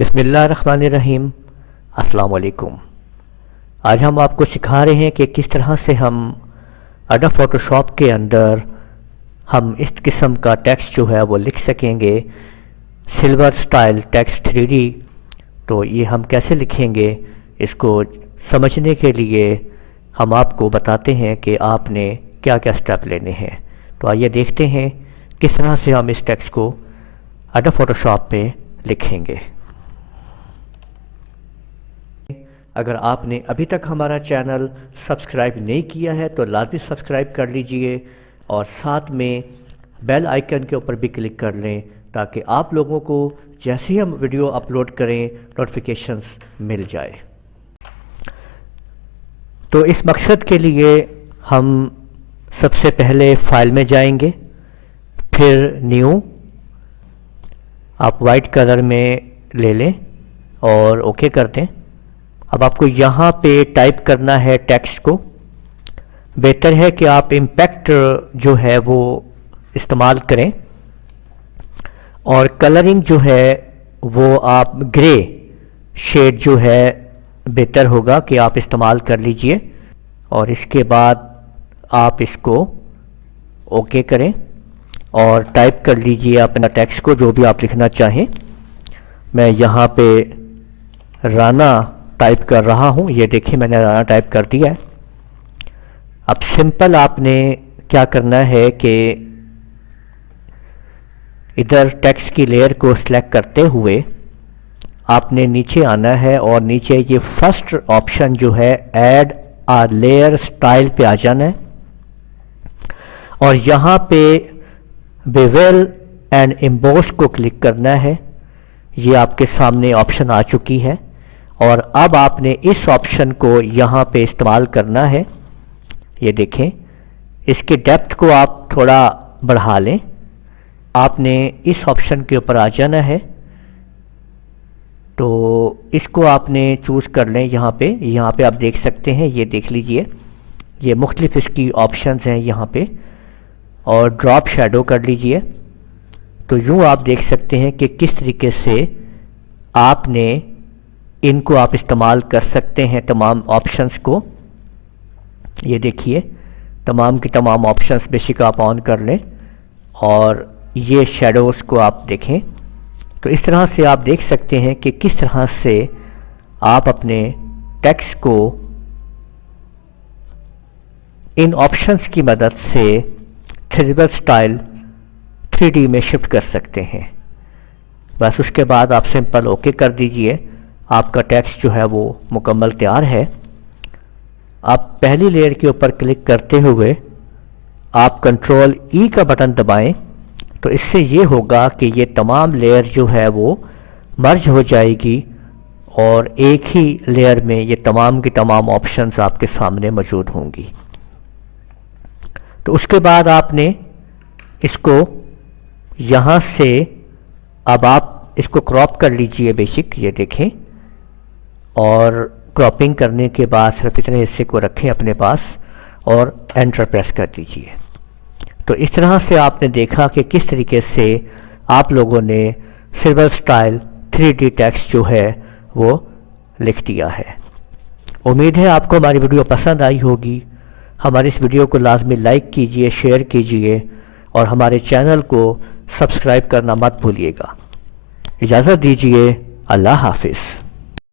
بسم اللہ الرحمن الرحیم۔ السلام علیکم۔ آج ہم آپ کو سکھا رہے ہیں کہ کس طرح سے ہم ایڈوب فوٹوشاپ کے اندر ہم اس قسم کا ٹیکسٹ جو ہے وہ لکھ سکیں گے، سلور سٹائل ٹیکسٹ 3D۔ تو یہ ہم کیسے لکھیں گے، اس کو سمجھنے کے لیے ہم آپ کو بتاتے ہیں کہ آپ نے کیا کیا سٹیپ لینے ہیں۔ تو آئیے دیکھتے ہیں کس طرح سے ہم اس ٹیکسٹ کو ایڈوب فوٹوشاپ پہ لکھیں گے۔ اگر آپ نے ابھی تک ہمارا چینل سبسکرائب نہیں کیا ہے تو لازمی سبسکرائب کر لیجئے اور ساتھ میں بیل آئیکن کے اوپر بھی کلک کر لیں تاکہ آپ لوگوں کو جیسے ہی ہم ویڈیو اپلوڈ کریں نوٹیفیکیشنز مل جائے۔ تو اس مقصد کے لیے ہم سب سے پہلے فائل میں جائیں گے، پھر نیو، آپ وائٹ کلر میں لے لیں اور اوکے کر دیں۔ اب آپ کو یہاں پہ ٹائپ کرنا ہے ٹیکسٹ کو۔ بہتر ہے کہ آپ امپیکٹ جو ہے وہ استعمال کریں اور کلرنگ جو ہے وہ آپ گرے شیڈ جو ہے بہتر ہوگا کہ آپ استعمال کر لیجئے، اور اس کے بعد آپ اس کو اوکے کریں اور ٹائپ کر لیجئے اپنا ٹیکسٹ کو جو بھی آپ لکھنا چاہیں۔ میں یہاں پہ رانا ٹائپ کر رہا ہوں، یہ دیکھیں میں نے رانا ٹائپ کر دیا ہے۔ اب سمپل آپ نے کیا کرنا ہے کہ ادھر ٹیکسٹ کی لیئر کو سلیکٹ کرتے ہوئے آپ نے نیچے آنا ہے اور نیچے یہ فرسٹ آپشن جو ہے ایڈ آ لیئر سٹائل پہ آ جانا ہے اور یہاں پہ بیول اینڈ ایمبوس کو کلک کرنا ہے۔ یہ آپ کے سامنے آپشن آ چکی ہے اور اب آپ نے اس آپشن کو یہاں پہ استعمال کرنا ہے۔ یہ دیکھیں اس کے ڈیپتھ کو آپ تھوڑا بڑھا لیں۔ آپ نے اس آپشن کے اوپر آ جانا ہے تو اس کو آپ نے چوز کر لیں۔ یہاں پہ آپ دیکھ سکتے ہیں، یہ دیکھ لیجئے یہ مختلف اس کی آپشنز ہیں یہاں پہ، اور ڈراپ شیڈو کر لیجئے۔ تو یوں آپ دیکھ سکتے ہیں کہ کس طریقے سے آپ نے ان کو آپ استعمال کر سکتے ہیں تمام آپشنز کو۔ یہ دیکھیے تمام کی تمام آپشنز بے شک آپ آن کر لیں اور یہ شیڈوز کو آپ دیکھیں۔ تو اس طرح سے آپ دیکھ سکتے ہیں کہ کس طرح سے آپ اپنے ٹیکسٹ کو ان آپشنز کی مدد سے سلور سٹائل 3D میں شفٹ کر سکتے ہیں۔ بس اس کے بعد آپ سمپل اوکے کر دیجئے، آپ کا ٹیکسٹ جو ہے وہ مکمل تیار ہے۔ آپ پہلی لیئر کے اوپر کلک کرتے ہوئے آپ کنٹرول ای کا بٹن دبائیں تو اس سے یہ ہوگا کہ یہ تمام لیئر جو ہے وہ مرج ہو جائے گی اور ایک ہی لیئر میں یہ تمام کی تمام آپشنز آپ کے سامنے موجود ہوں گی۔ تو اس کے بعد آپ نے اس کو یہاں سے اب آپ اس کو کراپ کر لیجئے بے شک، یہ دیکھیں، اور کراپنگ کرنے کے بعد صرف اتنے حصے کو رکھیں اپنے پاس اور انٹر پریس کر دیجئے۔ تو اس طرح سے آپ نے دیکھا کہ کس طریقے سے آپ لوگوں نے سلور سٹائل 3D ٹیکسٹ جو ہے وہ لکھ دیا ہے۔ امید ہے آپ کو ہماری ویڈیو پسند آئی ہوگی۔ ہماری اس ویڈیو کو لازمی لائک کیجئے، شیئر کیجئے اور ہمارے چینل کو سبسکرائب کرنا مت بھولیے گا۔ اجازت دیجئے، اللہ حافظ۔